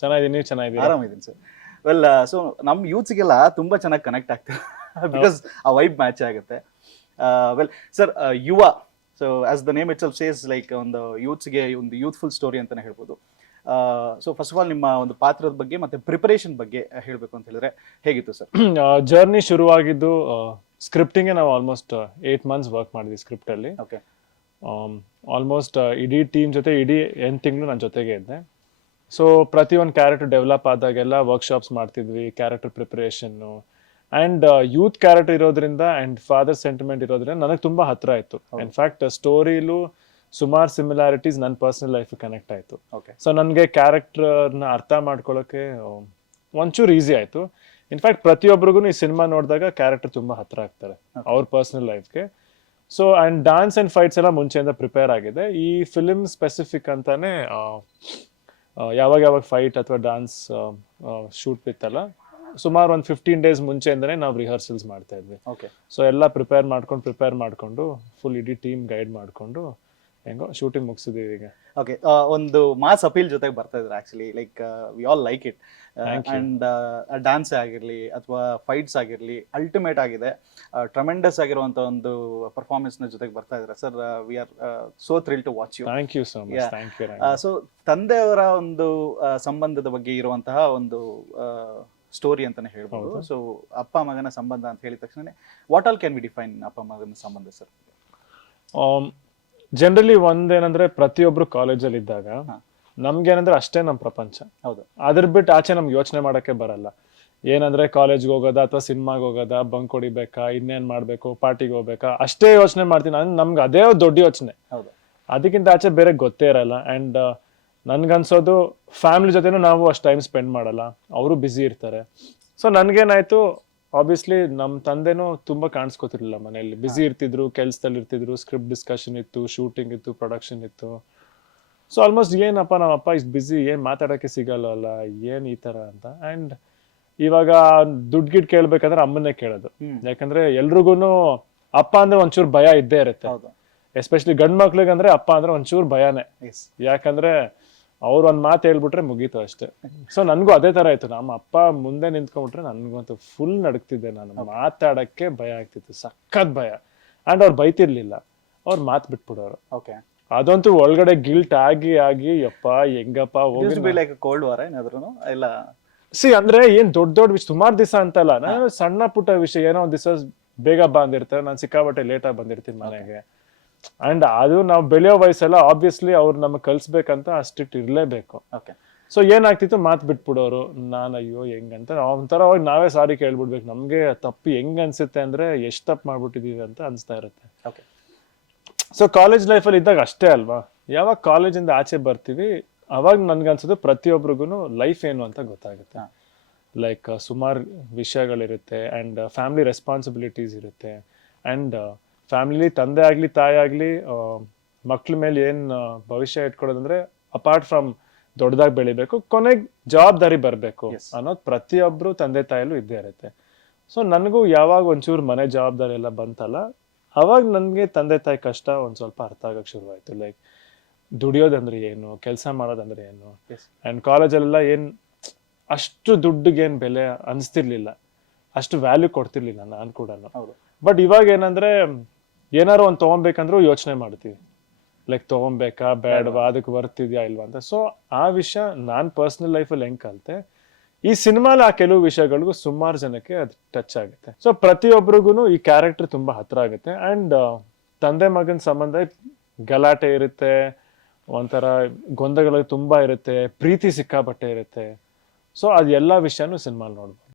ಚೆನ್ನಾಗಿದ್ದೀನಿ, ನೀವು ಚೆನ್ನಾಗಿದ್ದೀರಾ? ಆರಾಮಿದ್ದೀನಿ ಸರ್. ವೆಲ್ ಸೊ ನಮ್ಮ ಯೂತ್ಸ್ಗೆಲ್ಲ ತುಂಬಾ ಚೆನ್ನಾಗಿ ಕನೆಕ್ಟ್ ಆಗ್ತದೆ ಬಿಕಾಸ್ ಆ ವೈಬ್ ಮ್ಯಾಚ್ ಆಗುತ್ತೆ. ವೆಲ್ ಸರ್, ಯುವ, so as the name it self says like ಒಂದು ಯೂತ್ಸ್ಗೆ ಒಂದು ಯೂತ್ಫುಲ್ ಸ್ಟೋರಿ ಅಂತಾನೆ ಹೇಳ್ಬೋದು. ಸೊ ಫಸ್ಟ್ ಆಫ್ ಆಲ್ ನಿಮ್ಮ ಒಂದು ಪಾತ್ರದ ಬಗ್ಗೆ ಮತ್ತೆ ಪ್ರಿಪರೇಷನ್ ಬಗ್ಗೆ ಹೇಳಬೇಕು ಅಂತ ಹೇಳಿದ್ರೆ ಹೇಗಿತ್ತು ಸರ್? ಜರ್ನಿ ಶುರುವಾಗಿದ್ದು ಸ್ಕ್ರಿಪ್ಟಿಂಗ್ ನಾವು ಆಲ್ಮೋಸ್ಟ್ 8 months ವರ್ಕ್ ಮಾಡಿದ್ವಿ ಸ್ಕ್ರಿಪ್ಟ್ ಅಲ್ಲಿ. ಓಕೆ. ಆಲ್ಮೋಸ್ಟ್ ಇಡೀ ಟೀಮ್ ಜೊತೆ ಇಡೀ 8 ತಿಂಗಳು ನನ್ನ ಜೊತೆಗೆ ಇದ್ದೆ. ಸೊ ಪ್ರತಿಯೊಂದು ಕ್ಯಾರೆಕ್ಟರ್ ಡೆವಲಪ್ ಆದಾಗೆಲ್ಲ ವರ್ಕ್ಶಾಪ್ಸ್ ಮಾಡ್ತಿದ್ವಿ, character preparation. And youth character ಇರೋದ್ರಿಂದ ಆ್ಯಂಡ್ ಫಾದರ್ ಸೆಂಟಿಮೆಂಟ್ ಇರೋದ್ರಿಂದ ನನಗೆ ತುಂಬ ಹತ್ರ ಆಯಿತು. ಇನ್ಫ್ಯಾಕ್ಟ್ ಸ್ಟೋರಿಲೂ ಸುಮಾರು ಸಿಮಿಲಾರಿಟೀಸ್ ನನ್ನ ಪರ್ಸನಲ್ ಲೈಫ್ ಕನೆಕ್ಟ್ ಆಯಿತು. ಓಕೆ. ಸೊ ನನಗೆ ಕ್ಯಾರೆಕ್ಟರ್ನ ಅರ್ಥ ಮಾಡ್ಕೊಳ್ಳೋಕ್ಕೆ ಒಂಚೂರು ಈಸಿ ಆಯಿತು. ಇನ್ಫ್ಯಾಕ್ಟ್ ಪ್ರತಿಯೊಬ್ಬರಿಗೂ ಈ ಸಿನಿಮಾ ನೋಡಿದಾಗ ಕ್ಯಾರೆಕ್ಟರ್ ತುಂಬ ಹತ್ರ ಆಗ್ತಾರೆ ಅವ್ರ ಪರ್ಸನಲ್ ಲೈಫ್ಗೆ. So and dance and fights ಎಲ್ಲ ಮುಂಚೆಯಿಂದ ಪ್ರಿಪೇರ್ ಆಗಿದೆ. ಈ ಫಿಲ್ಮ್ ಸ್ಪೆಸಿಫಿಕ್ ಅಂತಾನೆ ಯಾವಾಗ ಫೈಟ್ ಅಥವಾ ಡಾನ್ಸ್ ಶೂಟ್ ಬಿತ್ತಲ್ಲ, ಸುಮಾರು ಒಂದು 15 days ಮುಂಚೆಯಿಂದನೇ ನಾವು ರಿಹರ್ಸಲ್ಸ್ ಮಾಡ್ತಾ ಇದ್ವಿ. ಓಕೆ. ಸೊ ಎಲ್ಲ ಪ್ರಿಪೇರ್ ಮಾಡ್ಕೊಂಡು ಫುಲ್ ಇಡೀ ಟೀಮ್ ಗೈಡ್ ಮಾಡಿಕೊಂಡು ಹೆಂಗೋ ಶೂಟಿಂಗ್ ಮುಗಿಸಿದೀವಿ ಈಗ. ಓಕೆ. ಒಂದು ಮಾಸ್ ಅಪೀಲ್ ಜೊತೆಗೆ ಬರ್ತಾ ಇದ್ದಾರೆ actually, like we all like it. And dance ಆಗಿರಲಿ ಅಥವಾ ಫೈಟ್ಸ್ ಆಗಿರಲಿ ಅಲ್ಟಿಮೇಟ್ ಆಗಿದೆ. ಟ್ರಮೆಂಡಸ್ ಆಗಿರುವಂತ ಒಂದು ಪರ್ಫಾರ್ಮೆನ್ಸ್ ನ ಜೊತೆಗೆ ಬರ್ತಾ ಇದ್ದಾರೆ sir. We are so thrill to watch you. Thank you so much. Thank you. So ತಂದೆಯವರ ಒಂದು ಸಂಬಂಧದ ಬಗ್ಗೆ ಇರುವಂತಹ ಒಂದು ಸ್ಟೋರಿ ಅಂತಾನೆ ಹೇಳ್ಬೋದು. ಸೊ ಅಪ್ಪ ಮಗನ ಸಂಬಂಧ ಅಂತ ಹೇಳಿದ ತಕ್ಷಣ what all can we define ಅಪ್ಪ ಮಗನ ಸಂಬಂಧ ಸರ್? ಜನರಲಿ ಒಂದೇನಂದ್ರೆ ಪ್ರತಿಯೊಬ್ರು ಕಾಲೇಜಲ್ಲಿ ಇದ್ದಾಗ ನಮ್ಗೇನಂದ್ರೆ ಅಷ್ಟೇ ನಮ್ಮ ಪ್ರಪಂಚ. ಹೌದು. ಅದ್ರ ಬಿಟ್ಟು ಆಚೆ ನಮ್ಗೆ ಯೋಚನೆ ಮಾಡಕ್ಕೆ ಬರಲ್ಲ. ಏನಂದ್ರೆ ಕಾಲೇಜ್ಗೆ ಹೋಗೋದಾ ಅಥವಾ ಸಿನಿಮಾಗೆ ಹೋಗೋದಾ, ಬಂಕ್ ಹೊಡಿಬೇಕಾ, ಇನ್ನೇನ್ ಮಾಡ್ಬೇಕು, ಪಾರ್ಟಿಗೆ ಹೋಗ್ಬೇಕಾ, ಅಷ್ಟೇ ಯೋಚನೆ ಮಾಡ್ತೀನಿ. ನಮ್ಗೆ ಅದೇ ದೊಡ್ಡ ಯೋಚನೆ. ಹೌದು. ಅದಕ್ಕಿಂತ ಆಚೆ ಬೇರೆ ಗೊತ್ತೇ ಇರಲ್ಲ. ಅಂಡ್ ನನ್ಗನ್ಸೋದು ಫ್ಯಾಮಿಲಿ ಜೊತೆನೂ ನಾವು ಅಷ್ಟು ಟೈಮ್ ಸ್ಪೆಂಡ್ ಮಾಡಲ್ಲ, ಅವರು ಬ್ಯುಸಿ ಇರ್ತಾರೆ. ಸೊ ನನ್ಗೇನಾಯ್ತು, ಆಬ್ವಿಯಸ್ಲಿ ನಮ್ಮ ತಂದೆನೂ ತುಂಬಾ ಕಾಣಿಸ್ಕೋತಿರ್ಲಿಲ್ಲ ಮನೆಯಲ್ಲಿ. ಬ್ಯುಸಿ ಇರ್ತಿದ್ರು, ಕೆಲ್ಸದಲ್ಲಿ ಇರ್ತಿದ್ರು, ಸ್ಕ್ರಿಪ್ಟ್ ಡಿಸ್ಕಷನ್ ಇತ್ತು, ಶೂಟಿಂಗ್ ಇತ್ತು, ಪ್ರೊಡಕ್ಷನ್ ಇತ್ತು. ಸೊ ಆಲ್ಮೋಸ್ಟ್ ಏನಪ್ಪ ನಮ್ಮಪ್ಪ ಇಷ್ಟು ಬ್ಯುಸಿ, ಏನ್ ಮಾತಾಡಕ್ಕೆ ಸಿಗಲ್ಲ, ಏನ್ ಈ ತರ ಅಂತ. ಅಂಡ್ ಇವಾಗ ದುಡ್ಡು ಗಿಡ್ ಕೇಳ್ಬೇಕಂದ್ರೆ ಅಮ್ಮನ್ನೇ ಕೇಳೋದು. ಯಾಕಂದ್ರೆ ಎಲ್ರಿಗೂನು ಅಪ್ಪ ಅಂದ್ರೆ ಒಂಚೂರು ಭಯ ಇದ್ದೇ ಇರುತ್ತೆ. ಎಸ್ಪೆಷಲಿ ಗಂಡ್ ಮಕ್ಳಿಗೆ ಅಂದ್ರೆ ಅಪ್ಪ ಅಂದ್ರೆ ಒಂಚೂರು ಭಯನೇ. ಯಾಕಂದ್ರೆ ಅವ್ರು ಒಂದ್ ಮಾತು ಹೇಳ್ಬಿಟ್ರೆ ಮುಗೀತು ಅಷ್ಟೇ. ಸೊ ನನ್ಗೂ ಅದೇ ತರ ಆಯ್ತು. ನಮ್ಮ ಅಪ್ಪ ಮುಂದೆ ನಿಂತ್ಕೊಂಡ್ಬಿಟ್ರೆ ನನ್ಗಂತೂ ಫುಲ್ ನಡಕ್ತಿದ್ದೆ. ನಾನು ಮಾತಾಡಕ್ಕೆ ಭಯ ಆಗ್ತಿತ್ತು, ಸಖತ್ ಭಯ. ಅಂಡ್ ಅವ್ರು ಬೈತಿರ್ಲಿಲ್ಲ, ಅವ್ರು ಮಾತು ಬಿಟ್ಬಿಡೋರು. ಓಕೆ. ಅದಂತೂ ಒಳಗಡೆ ಗಿಲ್ಟ್ ಆಗಿ ಯಪ್ಪ ಹೆಂಗಪ್ಪ ಹೋಗಿ ಕೋಲ್ಡ್ ವಾರ ಏನಾದ್ರು ಇಲ್ಲ. ಅಂದ್ರೆ ಏನ್ ದೊಡ್ಡ ವಿಷಯ ಸುಮಾರು ದಿವಸ ಅಂತಲ್ಲ, ನಾನು ಸಣ್ಣ ಪುಟ್ಟ ವಿಷಯ ಏನೋ ಒಂದ್ ದಿವಸ ಬೇಗ ಬಂದಿರ್ತಾರೆ, ನಾನು ಸಿಕ್ಕಾಬಟ್ಟೆ ಲೇಟ್ ಆಗಿ ಬಂದಿರ್ತೀನಿ ಮನೆಗೆ. ಅಂಡ್ ಅದು ನಾವು ಬೆಳೆಯೋ ವಯಸ್ಸೆಲ್ಲ ಆಬ್ವಿಯಸ್ಲಿ ಅವ್ರು ನಮಗೆ ಕಲ್ಸ್ಬೇಕಂತ ಅಷ್ಟಿಟ್ಟು ಇರ್ಲೇಬೇಕು. ಸೊ ಏನಾಗ್ತಿತ್ತು, ಮಾತು ಬಿಟ್ಬಿಡೋರು. ನಾನು ಅಯ್ಯೋ ಹೆಂಗಂತ ಒಂಥರ ಹೋಗಿ ನಾವೇ ಸಾರಿ ಕೇಳ್ಬಿಡ್ಬೇಕು. ನಮ್ಗೆ ತಪ್ಪು ಹೆಂಗ್ ಅನ್ಸುತ್ತೆ ಅಂದ್ರೆ ಎಷ್ಟು ತಪ್ಪು ಮಾಡ್ಬಿಟ್ಟಿದೀವಿ ಅಂತ ಅನ್ಸ್ತಾ ಇರುತ್ತೆ. ಸೊ ಕಾಲೇಜ್ ಲೈಫಲ್ಲಿ ಇದ್ದಾಗ ಅಷ್ಟೇ ಅಲ್ವಾ, ಯಾವಾಗ ಕಾಲೇಜಿಂದ ಆಚೆ ಬರ್ತೀವಿ ಅವಾಗ ನನ್ಗನ್ಸೋದು ಪ್ರತಿಯೊಬ್ರಿಗೂ ಲೈಫ್ ಏನು ಅಂತ ಗೊತ್ತಾಗುತ್ತೆ. ಲೈಕ್ ಸುಮಾರು ವಿಷಯಗಳಿರುತ್ತೆ ಅಂಡ್ ಫ್ಯಾಮಿಲಿ ರೆಸ್ಪಾನ್ಸಿಬಿಲಿಟೀಸ್ ಇರುತ್ತೆ. ಅಂಡ್ ಫ್ಯಾಮಿಲಿ ತಂದೆ ಆಗ್ಲಿ ತಾಯಿ ಆಗ್ಲಿ ಮಕ್ಳ ಮೇಲೆ ಏನ್ ಭವಿಷ್ಯ ಇಟ್ಕೊಡೋದಂದ್ರೆ ಅಪಾರ್ಟ್ ಫ್ರಮ್ ದೊಡ್ಡದಾಗಿ ಬೆಳಿಬೇಕು, ಕೊನೆಗೆ ಜವಾಬ್ದಾರಿ ಬರ್ಬೇಕು ಅನ್ನೋದು ಪ್ರತಿಯೊಬ್ರು ತಂದೆ ತಾಯಲ್ಲೂ ಇದ್ದೇ ಇರುತ್ತೆ. ಸೊ ನನಗೂ ಯಾವಾಗ ಒಂಚೂರು ಮನೆ ಜವಾಬ್ದಾರಿ ಎಲ್ಲ ಬಂತಲ್ಲ, ಅವಾಗ ನನ್ಗೆ ತಂದೆ ತಾಯಿ ಕಷ್ಟ ಒಂದ್ ಸ್ವಲ್ಪ ಅರ್ಥ ಆಗಕ್ ಶುರುವಾಯ್ತು. ಲೈಕ್ ದುಡಿಯೋದಂದ್ರೆ ಏನು, ಕೆಲಸ ಮಾಡೋದಂದ್ರೆ ಏನು. ಅಂಡ್ ಕಾಲೇಜಲ್ಲೆಲ್ಲ ಏನ್ ಅಷ್ಟು ದುಡ್ಡಿಗೆ ಏನ್ ಬೆಲೆ ಅನ್ಸ್ತಿರ್ಲಿಲ್ಲ, ಅಷ್ಟು ವ್ಯಾಲ್ಯೂ ಕೊಡ್ತಿರ್ಲಿಲ್ಲ ನಾನು ಕೂಡ. ಬಟ್ ಇವಾಗ ಏನಂದ್ರೆ ಏನಾರು ಒಂದ್ ತಗೊಬೇಕಂದ್ರೂ ಯೋಚನೆ ಮಾಡ್ತೀವಿ, ಲೈಕ್ ತಗೊಬೇಕಾ ಬೇಡವಾ, ಅದಕ್ಕೆ ಬರ್ತಿದ್ಯಾ ಇಲ್ವಾ ಅಂತ. ಸೊ ಆ ವಿಷಯ ನಾನ್ ಪರ್ಸನಲ್ ಲೈಫಲ್ಲಿ ಹೆಂಗ್ ಕಲ್ತೆ, ಈ ಸಿನಿಮಾಲಿ ಆ ಕೆಲವು ವಿಷಯಗಳಿಗೂ ಸುಮಾರು ಜನಕ್ಕೆ ಅದು ಟಚ್ ಆಗುತ್ತೆ. ಸೊ ಪ್ರತಿಯೊಬ್ಬರಿಗೂ ಈ ಕ್ಯಾರೆಕ್ಟರ್ ತುಂಬಾ ಹತ್ರ ಆಗುತ್ತೆ. ಅಂಡ್ ತಂದೆ ಮಗನ ಸಂಬಂಧ ಗಲಾಟೆ ಇರುತ್ತೆ, ಒಂಥರ ಗೊಂದಗಳು ತುಂಬಾ ಇರುತ್ತೆ, ಪ್ರೀತಿ ಸಿಕ್ಕಾಪಟ್ಟೆ ಇರುತ್ತೆ. ಸೊ ಅದು ಎಲ್ಲಾ ವಿಷಯನೂ ಸಿನಿಮಾಲ್ ನೋಡ್ಬೋದು.